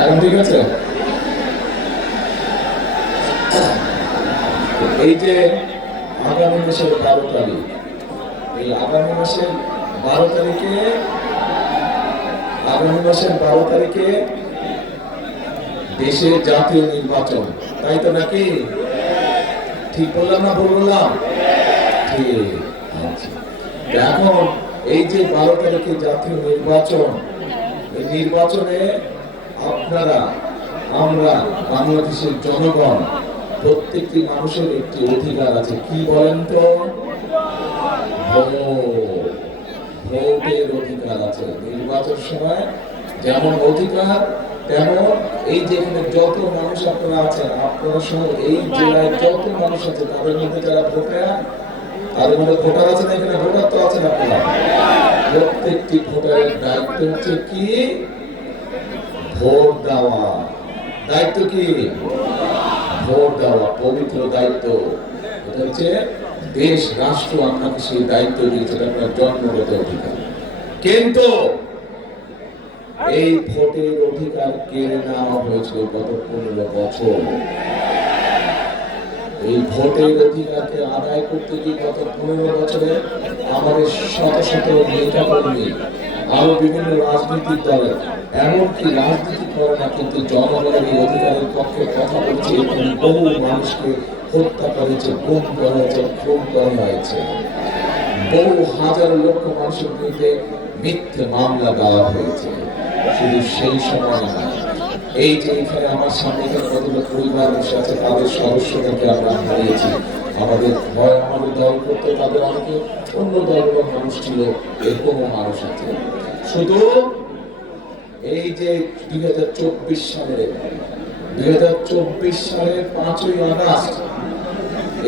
এখন ঠিক আছে। এই যে আগামী মাসের 12 তারিখ, এই আগামী মাসের 12 তারিখে দেশের জাতীয় নির্বাচন, তাই তো নাকি? ঠিক বললাম না ভুল বললাম? ঠিক আছে। এখন এই যে 12 তারিখে জাতীয় নির্বাচন, এই নির্বাচনে আপনারা, আমরা, বাংলাদেশের জনগণ, প্রত্যেকটি মানুষের একটি অধিকার আছে। কি বলেন তো? ভোটের অধিকার আছে। নির্বাচন সময় যেমন অধিকার, তেমন এই যেখানে যত মানুষ আপনারা আছেন, আপনারা সহ এই জেলায় যত মানুষ আছে, তাদের মধ্যে যারা ভোটার, তাদের মধ্যে ভোটার আছে না? এখানে ভোটার তো আছেন আপনারা। প্রত্যেকটি ভোটারের দায়িত্ব হচ্ছে কি? ভোট দেওয়া। দায়িত্ব কি? ভোট দেওয়া, পবিত্র দায়িত্ব। এটা হচ্ছে দেশ, রাষ্ট্র আপনাকে সেই দায়িত্ব দিয়েছে, আপনার জন্মগত অধিকার। কিন্তু এই ভোটের অধিকার কেড়ে নেওয়া হয়েছিল গত 15 বছর। এই ভোটের অধিকারকে আদায় করতে গিয়ে গত 15 বছরে আমাদের শত শত নেতা কর্মী, আরো বিভিন্ন রাজনৈতিক দলের, এমনকি রাজনীতি করে না কিন্তু জনগণের এই অধিকারের পক্ষে কথা বলছে, বহু মানুষকে হত্যা করেছে, গুম করা হয়েছে, খুন করা হয়েছে, বহু হাজার লক্ষ মানুষের বিরুদ্ধে মিথ্যে মামলা দেওয়া হয়েছে। শুধু সেই সময় না, এই যে এখানে আমার সামনে কতগুলো পরিবার বসে আছে, তাদের সদস্যদেরকে আমরা হারিয়েছি। আমাদের ভয়, আমাদের দল করতে তাদের অনেকে অন্য দলের মানুষ ছিল, এরকমও মানুষ আছে। শুধু এই যে 2024 সালের 5ই আগস্ট,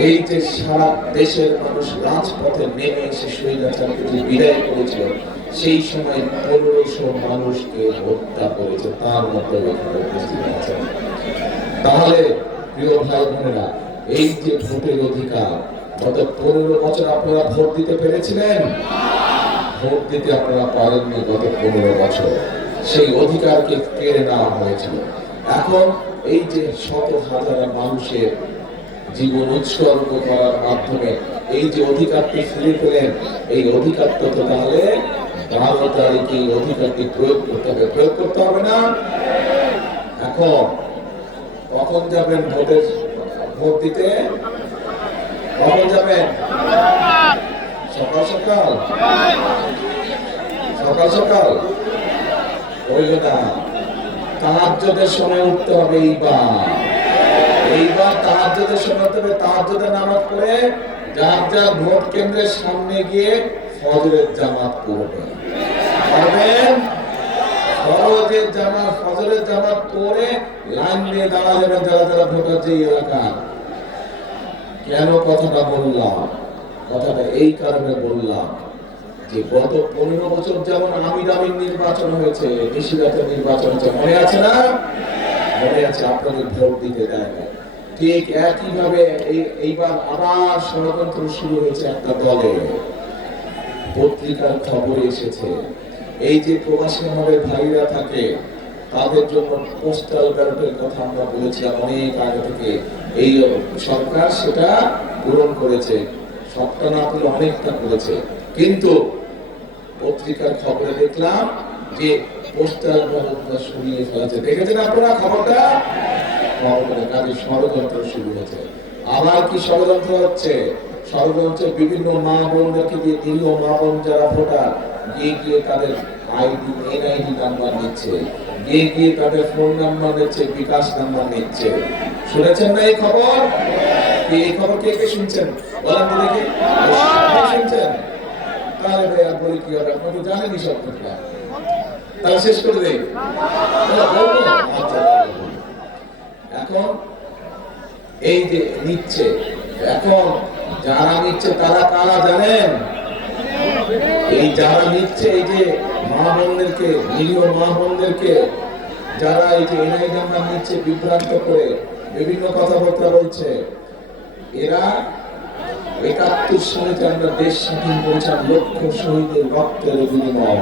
এই যে সারা দেশের মানুষ রাজপথে নেমে এসে স্বৈরাচারকে বিদায় করেছিল, সেই সময় 1500 মানুষকে হত্যা করেছে, তার মধ্যে উপস্থিত আছে। তাহলে প্রিয় ভাই বোনেরা, এই যে ভোটের অধিকার, গত 15 বছর আপনারা ভোট দিতে পেরেছিলেন? ভোট দিতে আপনারা পারেননি গত 15 বছর। সেই অধিকারকে কেড়ে নেওয়া হয়েছিল। এখন এই যে শত হাজার মানুষের জীবন উৎসর্গ করার মাধ্যমে এই যে অধিকারটি ফিরে পেলেন, এই অধিকারটা তো তাহলে 12 তারিখে এই অধিকারটি প্রয়োগ করতে হবে। প্রয়োগ করতে হবে না? এখন কখন যাবেন ভোট দিতে? কখন যাবেন? সকাল সকাল হইল না, তাহাজ্জুদের সময় উঠতে হবে। এইবার তাহাজ্জুদের সময় উঠতে হবে। তাহাজ্জুদের নামাজ পড়ে যার যার ভোট কেন্দ্রের সামনে গিয়ে ফজরের জামাত পড়বেন। পারবেন? ফজরের জামাত পড়ে লাইন দিয়ে দাঁড়া যাবেন যারা যারা ভোটার যে এলাকার। কেন কথাটা বললাম? কথাটা এই কারণে বললাম যে গত 15 বছর যেমন আমির নির্বাচন হয়েছে, নিশিরাতের নির্বাচন হয়েছে, মনে আছে না? মনে আছে। আপনাদের ভোট দিতে দেয় না। ঠিক একইভাবে এইবার আবার ষড়যন্ত্র শুরু হয়েছে একটা দলে। পত্রিকার খবর এসেছে, এই যে প্রবাসী আমাদের ভাইরা থাকে, তাদের জন্য পোস্টাল ব্যালটের কথা আমরা বলেছিলাম অনেক আগে থেকে। এই সরকার সেটা পূরণ করেছে, সবটা না করলে অনেকটা করেছে। কিন্তু পত্রিকার খবরে দেখলাম যে পোস্টাল ব্যালটটা সরিয়ে ফেলেছে। দেখেছেন আপনারা খবরটা? কাজে ষড়যন্ত্র শুরু হয়েছে। আবার কি ষড়যন্ত্র হচ্ছে? ষড়যন্ত্র বিভিন্ন মা বোনদেরকে দিয়ে, নিরীহ মা বোন যারা ভোটার, গিয়ে তাদের এনআইডি নাম্বার নিচ্ছে, গিয়ে তাদের ফোন নাম্বার নিচ্ছে, বিকাশ নাম্বার নিচ্ছে। শুনেছেন না এই খবর? এই খবর কে কে শুনছেন? বলেন তো দেখি। শুনছেন? তাহলে ভাই আর বলি কি হবে? আপনারা তো জানেনই সব কথা। তাহলে শেষ করে দেই। এখন এই যে নিচ্ছে, এখন যারা নিচ্ছে তারা কারা জানেন? এই যারা নিচ্ছে, এই যে মা বোনদেরকে, নিরীহ মা বোনদেরকে যারা এই যে এনআই নাম্বার নিচ্ছে বিভ্রান্ত করে, বিভিন্ন কথাবার্তা বলছে, এরা 71 সালে যে আমরা দেশ স্বাধীন করেছিলাম লক্ষ শহীদের রক্তের বিনিময়,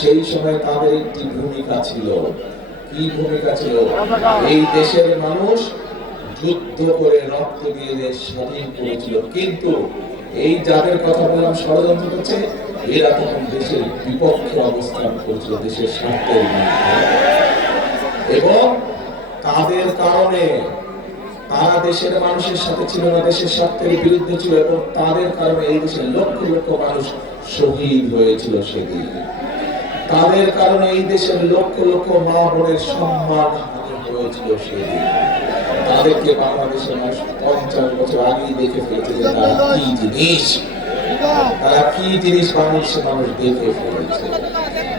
সেই সময় তাদের একটি ভূমিকা ছিল। কি ভূমিকা ছিল? এই দেশের মানুষ যুদ্ধ করে রক্ত দিয়ে দেশ স্বাধীন করেছিল, কিন্তু এই যাদের কথা বললাম ষড়যন্ত্র করছে, এরা তখন দেশের বিপক্ষে অবস্থান করেছিল, দেশের স্বার্থের বিরুদ্ধে। এবং তাদের কারণে তারা দেশের মানুষের সাথে ছিল না, দেশের স্বার্থের বিরুদ্ধে ছিল, এবং তাদের কারণে এই দেশের লক্ষ লক্ষ মানুষ শহীদ হয়েছিল সেদিন। তাদের কারণে এই দেশের লক্ষ লক্ষ মা বোনের সম্মান হানি হয়েছিল সেদিন। তাদেরকে বাংলাদেশের মানুষ 50 বছর আগেই দেখে ফেলেছে যে তারা কি জিনিস, তারা কি জিনিস বাংলাদেশের মানুষ দেখে ফেলেছে।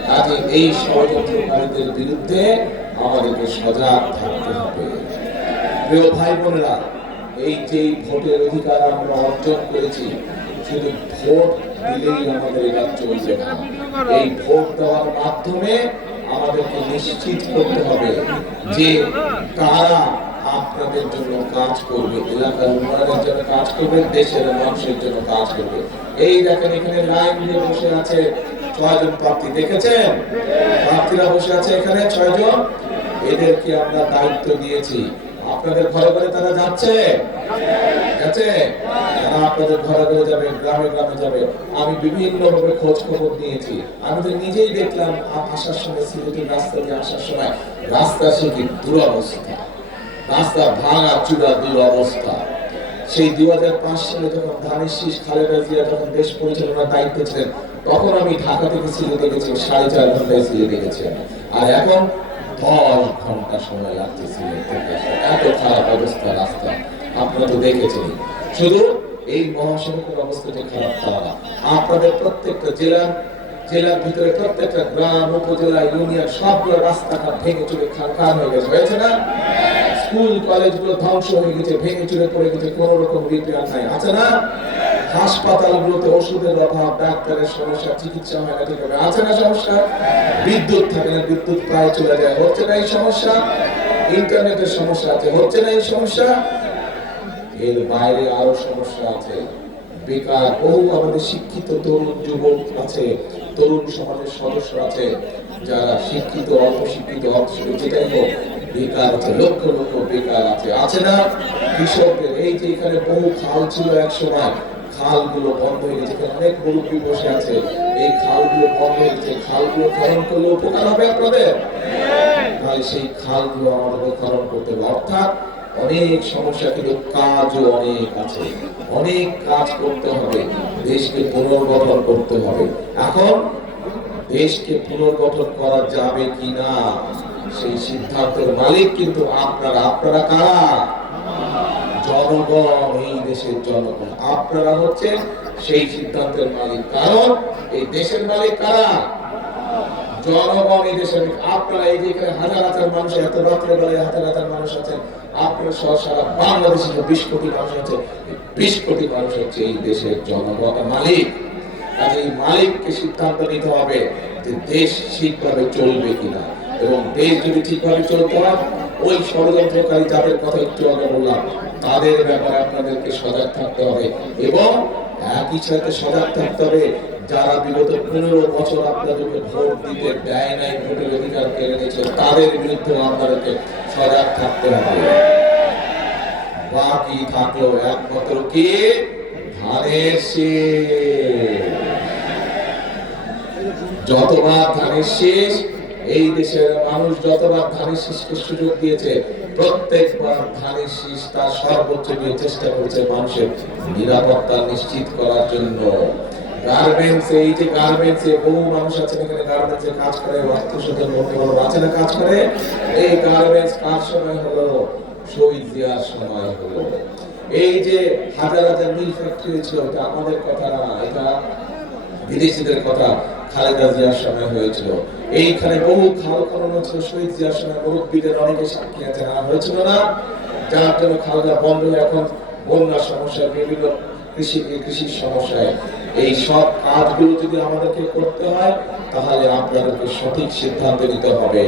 কাজে এই ষড়যন্ত্রকারীদের বিরুদ্ধে আমাদেরকে সজাগ থাকতে হবে। প্রিয় ভাই বোনেরা, এই যে ভোটের অধিকার আমরা অর্জন করেছি, শুধু ভোট দিলেই আমাদের এবার চলবে না। এই ভোট দেওয়ার মাধ্যমে আমাদেরকে নিশ্চিত করতে হবে যে কারা আপনাদের জন্য কাজ করবে, এলাকার উন্নয়নের জন্য কাজ করবে, দেশের মানুষের জন্য কাজ করবে। এই দেখেন এখানে লাইন দিয়ে বসে আছে 6 জন প্রার্থী, দেখেছেন? প্রার্থীরা বসে আছে এখানে 6 জন। এদেরকে আমরা দায়িত্ব দিয়েছি, আপনাদের ঘরে ঘরে তারা যাচ্ছে, তারা আপনাদের ঘরে ঘরে যাবে, গ্রামে গ্রামে যাবে। আমি বিভিন্ন ভাবে খোঁজ খবর নিয়েছি, আমি তো নিজেই দেখলাম আসার সময়, সিলেটের রাস্তা দিয়ে আসার সময় রাস্তা সে কি দুরবস্থা, রাস্তা ভাঙা চূড়া দুরবস্থা। সেই 2005 সালে যখন ধানের শীষ খালেদা জিয়া যখন দেশ পরিচালনার দায়িত্ব ছিলেন, তখন আমি ঢাকা থেকে সিলেটে গেছি 4.5 ঘন্টায় সিলেটে গেছি, আর এখন 10 ঘন্টা সময় লাগছে সিলেট থেকে। এত খারাপ অবস্থা রাস্তা, আপনারা তো দেখেছেন। শুধু এই মহাসড়কের অবস্থা যে খারাপ তা না, আপনাদের প্রত্যেকটা জেলার ভিতরে প্রত্যেকটা গ্রাম, উপজেলা, ইউনিয়ন সবগুলো রাস্তাঘাট ভেঙে চুরে খাল হয়ে গেছে, হয়েছে না? স্কুল কলেজগুলো ধ্বংস হয়ে গেছে, ভেঙে চুরে পড়ে গেছে, কোন রকম রিপেয়ার নাই, আছে না? হাসপাতালগুলোতে ওষুধের অভাব, ডাক্তারের সমস্যা, চিকিৎসা হয় না ঠিকভাবে, আছে না সমস্যা? বিদ্যুৎ থাকে না, বিদ্যুৎ প্রায় চলে যায়, হচ্ছে না এই সমস্যা? ইন্টারনেটের সমস্যা আছে, হচ্ছে না এই সমস্যা? এর বাইরে আরো সমস্যা আছে, বেকার বহু আমাদের শিক্ষিত তরুণ যুবক আছে, তরুণ সমাজের সদস্য আছে, যারা শিক্ষিত, অল্প শিক্ষিত, যেটাই হোক, বেকার আছে, লক্ষ লক্ষ বেকার আছে, আছে না? কৃষকদের এই যে এখানে বহু খাল ছিল এক সময়, খালগুলো বন্ধ হয়ে গেছে, অনেক মুরব্বী বসে আছে, এই খালগুলো বন্ধ হয়ে গেছে, খালগুলো খনন করলে উপকার হবে আপনাদের, তাহলে সেই খালগুলো আমাদের খনন করতে হবে। অর্থাৎ অনেক সমস্যা, কিন্তু কাজও অনেক আছে, অনেক কাজ করতে হবে, দেশকে পুনর্গঠন করতে হবে। এখন দেশকে পুনর্গঠন করা যাবে কিনা সেই সিদ্ধান্তের মালিক কিন্তু আপনারা। আপনারা কারা? জনগণ, এই দেশের জনগণ। আপনারা হচ্ছে সেই সিদ্ধান্তের মালিক, কারণ এই দেশের মালিক কারা? জনগণ, এই দেশের। আপনারা এই যে এখানে হাজার হাজার মানুষ, এত রাত্রে বেলায় হাজার হাজার মানুষ আছেন, আপনার সহ সারা বাংলাদেশে 20 কোটি মানুষ আছে, 20 কোটি মানুষ হচ্ছে এই দেশের জনগণ মালিক। আর এই মালিককে সিদ্ধান্ত নিতে হবে যে দেশ ঠিকভাবে চলবে কিনা, এবং দেশ যদি ঠিকভাবে চলতে হয়, ওই ষড়যন্ত্রকারী যাদের কথা একটু আগে বললাম, তাদের ব্যাপারে আপনাদেরকে সজাগ থাকতে হবে, এবং একই সাথে সজাগ থাকতে হবে যারা বিগত 15 বছর আপনাদেরকে ভোট দিতে দেয় নাই, ভোটের অধিকার কেড়ে নিয়েছে, তাদের বিরুদ্ধে আপনাদেরকে সজাগ থাকতে হবে। বাকি থাকলো একমাত্র কি? ধানের শীষ। যতবার ধানের শীষ, এই দেশের মানুষ যতবার ধানের শীষকে সুযোগ দিয়েছে, প্রত্যেকবার ধানের শীষ তার সর্বোচ্চ দিয়ে চেষ্টা করেছে মানুষের নিরাপত্তা নিশ্চিত করার জন্য। গার্মেন্টস, এই যে গার্মেন্টসে বহু মানুষ আছেন এখানে, গার্মেন্টসে কাজ করে, আত্মীয়স্বজন বন্ধু আছে না কাজ করে, এই গার্মেন্টস কার সময় হলো? শহীদ জিয়ার সময় হলো। এই যে হাজার হাজার মিল ফ্যাক্টরি ছিল, এটা আমাদের কথা না, এটা বিদেশিদের কথা, খালেদা জিয়ার সময় হয়েছিল। এইখানে বহু খাল খনন হয়েছিল শহীদ জিয়ার সময়, মুরব্বীদের অনেকে সাক্ষী আছে, না হয়েছিল না? যার জন্য খালটা বন্ধ হয়ে এখন বন্যার সমস্যা, বিভিন্ন কৃষির সমস্যায়। এই সব কাজগুলো যদি আমাদেরকে করতে হয়, তাহলে আপনাদেরকে সঠিক সিদ্ধান্ত নিতে হবে।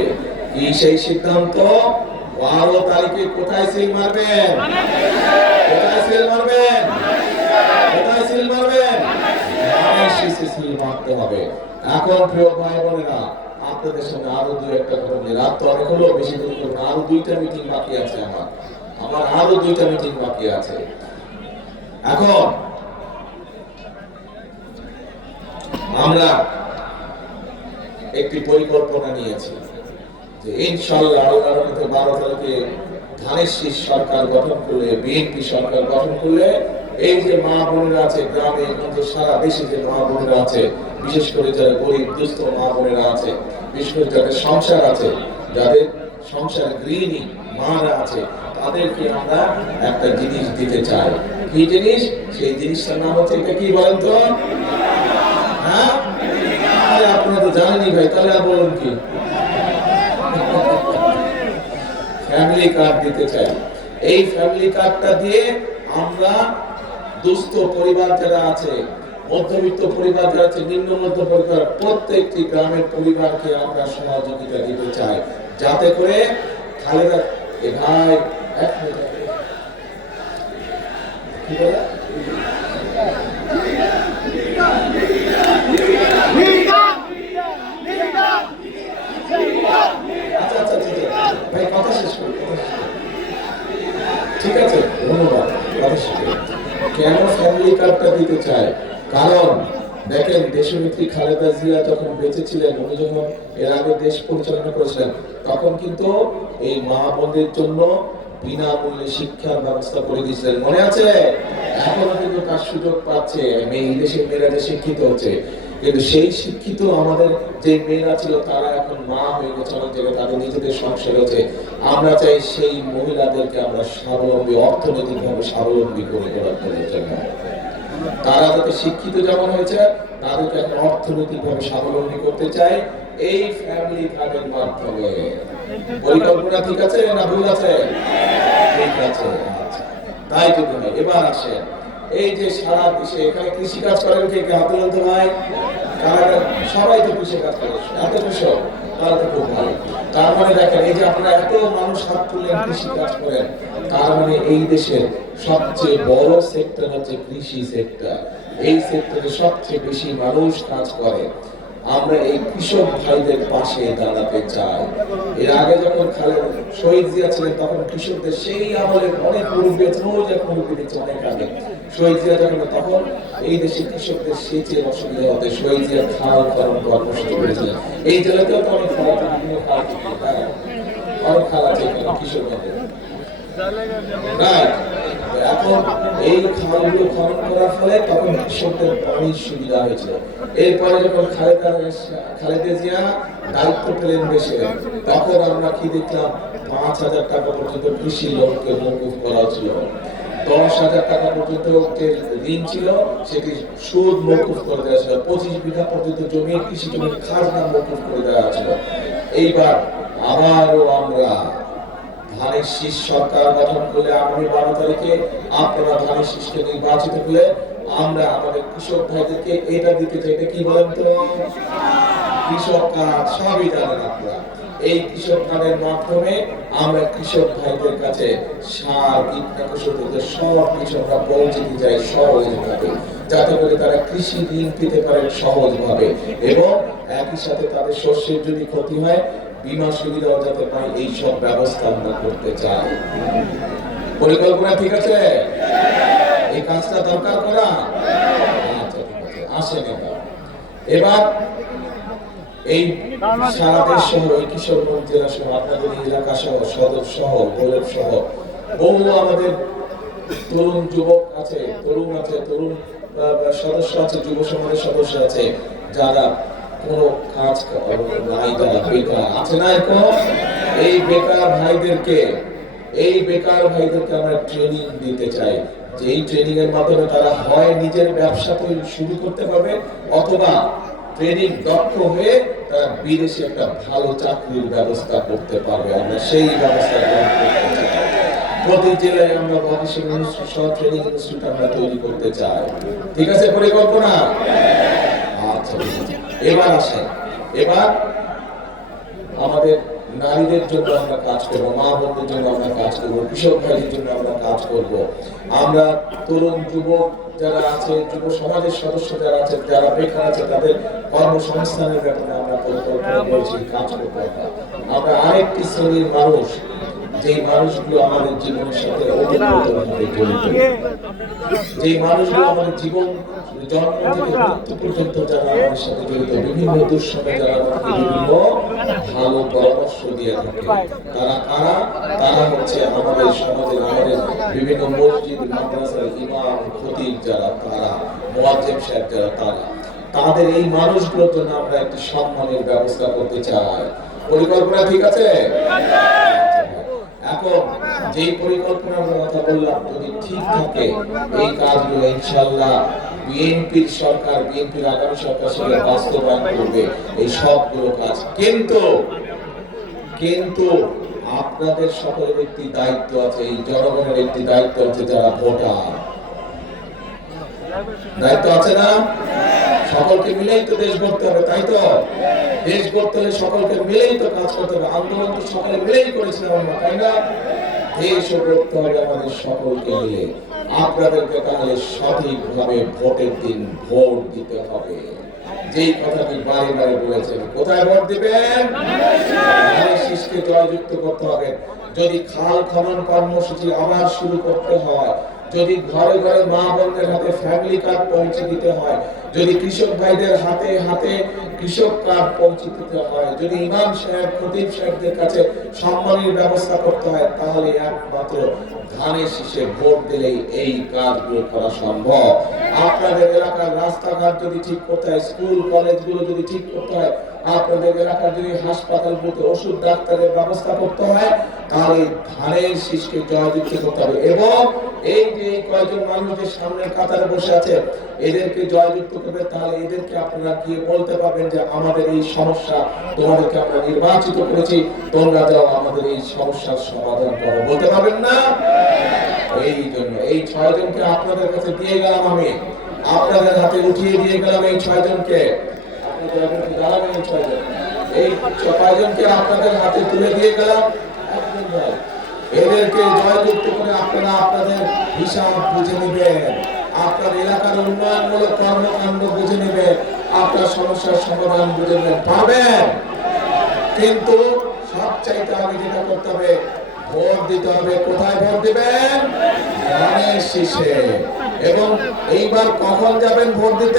কি সেই সিদ্ধান্ত? 12 তারিখে কোথায় সিল মারবেন? কোথায় সিল মারবেন? মারতে হবে। এখন প্রিয় ভাই বোনেরা, আপনাদের সঙ্গে আরো দু একটা কথা বলি। রাত তো অনেক হলো, বেশি দূর করবো না। আরো দুইটা মিটিং বাকি আছে আমার আরো দুইটা মিটিং বাকি আছে। এখন আমরা একটি পরিকল্পনা নিয়েছি যে ইনশাআল্লাহ আল্লাহর রহমতে 12 তারিখে ধানের শীষ সরকার গঠন করলে, বিএনপি সরকার গঠন করলে, এই যে মা বোনেরা আছে গ্রামে গঞ্জে সারা দেশে যে মা বোনেরা আছে, বিশেষ করে যারা গরিব দুস্থ মা বোনেরা আছে, বিশেষ করে যাদের সংসার আছে, যাদের সংসার গৃহিণী মারা আছে, তাদেরকে আমরা একটা জিনিস দিতে চাই। কি জিনিস? সেই জিনিসটার নাম হচ্ছে, এটা কি বলেন তো? হ্যাঁ, আপনারা তো জানেনই ভাই, তাহলে আর বলুন কি? ফ্যামিলি কার্ড দিতে চাই। এই ফ্যামিলি কার্ডটা দিয়ে আমরা দুস্থ পরিবার যারা আছে, মধ্যবিত্ত পরিবার যারা আছে, নিম্ন মধ্য পরিবার, প্রত্যেকটি গ্রামের পরিবারকে আমরা সহযোগিতা দিতে চাই, যাতে করে খালেদা ভাই এক মিনিট কি বলে ভাই কথা শেষ করি। ঠিক আছে, ধন্যবাদ। কেন ফ্যামিলি কার্ডটা দিতে চাই? কারণ দেখেন, দেশনেত্রী খালেদা জিয়া যখন বেঁচে ছিলেন, উনি যখন এর আগে দেশ পরিচালনা করেছিলেন, তখন কিন্তু এই মা বোনদের জন্য বিনামূল্যে শিক্ষার ব্যবস্থা করে দিয়েছিলেন, মনে আছে? এখনো কিন্তু তার সুযোগ পাচ্ছে, এই দেশের মেয়েরা যে শিক্ষিত হচ্ছে, কিন্তু সেই শিক্ষিত আমাদের যে মেয়েরা ছিল, তারা এখন মা হয়ে গেছে, অনেক জায়গায় তাদের নিজেদের সংসার হচ্ছে। আমরা চাই সেই মহিলাদেরকে আমরা স্বাবলম্বী, অর্থনৈতিকভাবে স্বাবলম্বী করে তোলার জন্য। তারা যাতে শিক্ষিত যেমন হয়েছে, তাদেরকে এখন অর্থনৈতিকভাবে স্বাবলম্বী করতে চাই এই ফ্যামিলি কার্ডের মাধ্যমে। পরিকল্পনা ঠিক আছে না ভুল আছে? ঠিক আছে, আচ্ছা। তাই যদি হয়, এবার আসেন, এই যে সারা দেশে এখানে কৃষি কাজ করেন কে কে? হাতে বলতে ভাই, সবাই তো কৃষি কাজ করে, এত কৃষক, তারা তো খুব ভালো। তার মানে দেখেন, এই যে আপনারা এত মানুষ হাত তুললেন, কৃষি কাজ করেন, তার মানে এই দেশের সবচেয়ে বড় সেক্টর হচ্ছে কৃষি সেক্টর। এই সেক্টরে সবচেয়ে বেশি মানুষ কাজ করে। আমরা এই কৃষক ভাইদের পাশে দাঁড়াতে চাই। এর আগে যখন শহীদ জিয়া ছিলেন, তখন কৃষকদের সেই আমলের অনেক মুরব্বী আছে, মুরব্বী দিচ্ছে অনেক আগে। শহীদ জিয়া যখন, তখন এই দেশে কৃষকদের সেচের অসুবিধা হতে শহীদ জিয়া খাল খনন কর্মসূচি করেছিলেন। এই জেলাতেও তো অনেক খাল আছে, বিভিন্ন খাল, অনেক খাল আছে কৃষকদের। এখন এই খালগুলো খনন করার ফলে তখন কৃষকদের পানির সুবিধা হয়েছিল। এরপরে যখন খালেদা জিয়া দায়িত্ব পেলেন দেশে, তখন আমরা কি দেখলাম? 5,000 টাকা পর্যন্ত কৃষি লোনকে মওকুফ করা ছিল। 10,000 টাকা পর্যন্ত ঋণ ছিল, সেটি সুদ মওকুফ করে দেওয়া ছিল। 25 বিঘা পর্যন্ত জমি, কৃষি জমির খাজনা মওকুফ করে দেওয়া ছিল। এইবার আবারও আমরা ধানের শীষ সরকার গঠন করলে, আগামী 12 তারিখে আপনারা ধানের শীষকে নির্বাচিত করলে, আমরা আমাদের কৃষক ভাইদেরকে এটা দিতে চাই। এটা কি বলেন তো? কৃষক কার্ড, সবই জানেন আপনারা। এই কৃষক কার্ডের মাধ্যমে আমরা কৃষক ভাইদের কাছে সার, কীটনাশক সব কিছু আমরা পৌঁছে দিতে চাই সহজভাবে, যাতে করে তারা কৃষি ঋণ পেতে পারে সহজভাবে, এবং একই সাথে তাদের শস্যের যদি ক্ষতি হয়, বীমা সুবিধাও যাতে পাই, এই সব ব্যবস্থা আমরা করতে চাই। পরিকল্পনা ঠিক আছে? এই কাজটা দরকার করা। আচ্ছা, ঠিক আছে, আসেন এবার এই সারা দেশ সহ, এই কিশোরগঞ্জ জেলা সহ, আপনাদের এলাকা সহ, সদর সহ, ভৈরব সহ বহু আমাদের তরুণ যুবক আছে, তরুণ সদস্য আছে, যুব সমাজের সদস্য আছে, যারা কোনো কাজ নাই, তারা বেকার আছে না? এখন এই বেকার ভাইদেরকে আমরা ট্রেনিং দিতে চাই, যে এই ট্রেনিং এর মাধ্যমে তারা হয় নিজের ব্যবসা শুরু করতে পারবে, অথবা ট্রেনিং দক্ষ হয়ে তারা বিদেশে একটা ভালো চাকরির ব্যবস্থা করতে পারবে। আমরা সেই ব্যবস্থা গ্রহণ করতে চাই। প্রতি জেলায় আমরা ট্রেনিং ইনস্টিটিউট আমরা তৈরি করতে চাই। ঠিক আছে পরিকল্পনা? আচ্ছা, এবার আসেন, এবার আমাদের নারীদের জন্য আমরা কাজ করব, মা বোনদের জন্য আমরা কাজ করব, কৃষক ভাইদের জন্য আমরা কাজ করব। আমরা তরুণ যুবক যারা আছে, যুব সমাজের সদস্য যারা আছে, যারা বেকার আছে, তাদের কর্মসংস্থানের ব্যাপারে আমরা পরিকল্পনা করেছি, কাজ করব। আমরা আরেকটি শ্রেণীর মানুষ, যে মানুষগুলো আমাদের জীবনের সাথে ওতপ্রোতভাবে জড়িত, যে মানুষগুলো আমাদের জীবন জন্ম থেকে মৃত্যু পর্যন্ত যারা আমাদের সাথে জড়িত, বিভিন্ন দুঃসময়ে যারা আমাদেরকে বিভিন্ন ভালো পরামর্শ দিয়ে থাকে, তারা কারা? তারা হচ্ছে আমাদের সমাজের, আমাদের বিভিন্ন মসজিদ মাদ্রাসার ইমাম খতিব যারা, তারা মুয়াজ্জিম সাহেব যারা, তারা, তাদের এই মানুষগুলোর জন্য আমরা একটি সম্মানের ব্যবস্থা করতে চাই। পরিকল্পনা ঠিক আছে? এখন যে পরিকল্পনার কথা বললাম যদি ঠিক থাকে, এই কাজগুলো ইনশাআল্লাহ বিএনপির সরকার, বিএনপির আগামী সরকার সেটা বাস্তবায়ন করবে এই সবগুলো কাজ। কিন্তু আপনাদের সকলের একটি দায়িত্ব আছে, এই জনগণের একটি দায়িত্ব আছে, যারা ভোটার, দায়িত্ব আছে না? সকলকে মিলেই তো দেশ গড়তে হবে, তাই তো? দেশ গড়তে হলে সকলকে মিলেই তো কাজ করতে হবে। আন্দোলন তো সকলে মিলেই করেছিলাম আমরা, তাই না? দেশও গড়তে হবে আমাদের সকলকে মিলে। আপনাদেরকে তাহলে সঠিকভাবে ভোটের দিন ভোট দিতে হবে, যেই কথাটি বারে বারে বলেছেন। কোথায় ভোট দিবেন? ধানের শীষকে জয়যুক্ত করতে হবে। যদি খাল খনন কর্মসূচি আবার শুরু করতে হয়, যদি ঘরে ঘরে মা বোনদের হাতে ফ্যামিলি কার্ড পৌঁছে দিতে হয়, যদি কৃষক ভাইদের হাতে হাতে কৃষক কার্ড পৌঁছে দিতে হয়, যদি ইমাম সাহেব খতিব সাহেবদের কাছে সম্মানের ব্যবস্থা করতে হয়, তাহলে একমাত্র ধানের শীষে ভোট দিলেই এই কাজগুলো করা সম্ভব। আপনাদের এলাকার রাস্তাঘাট যদি ঠিক করতে হয়, স্কুল কলেজগুলো যদি ঠিক করতে হয়, আপনাদের এলাকার যদি হাসপাতালগুলোতে ওষুধ ডাক্তারের ব্যবস্থা করতে হয়, তাহলে ধানের শীষকে জয়যুক্ত করতে হবে। এবং এই যে কয়েকজন মানুষ যে সামনের কাতারে বসে আছে, এদেরকে জয়যুক্ত করবে। তাহলে এদেরকে আপনারা গিয়ে বলতে পারবেন যে আমাদের এই সমস্যা, তোমাদেরকে আমরা নির্বাচিত করেছি, তোমরা যাও আমাদের এই সমস্যার সমাধান করো, বলতে পারবেন না? এই জন্য এই 6 জনকে আপনাদের কাছে দিয়ে গেলাম, আমি আপনাদের হাতে উঠিয়ে দিয়ে গেলাম এই 6 জনকে। আপনাদের কাছে দাঁড়াবেন এই 6 জন, এই 6 জনকে আপনাদের হাতে তুলে দিয়ে গেলাম। এদেরকে জয়যুক্ত করে আপনারা আপনাদের হিসাব বুঝে নেবেন, আপনার এলাকার উন্নয়নমূলক কর্মকাণ্ড বুঝে নেবেন, আপনার সমস্যার সমাধান বুঝে নেবেন, পাবেন। কিন্তু সবচাইতে আগে যেটা করতে হবে, ভোট দিতে হবে। কোথায় ভোট দিবেন? ধানের শীষে। এবং এইবার কখন যাবেন ভোট দিতে?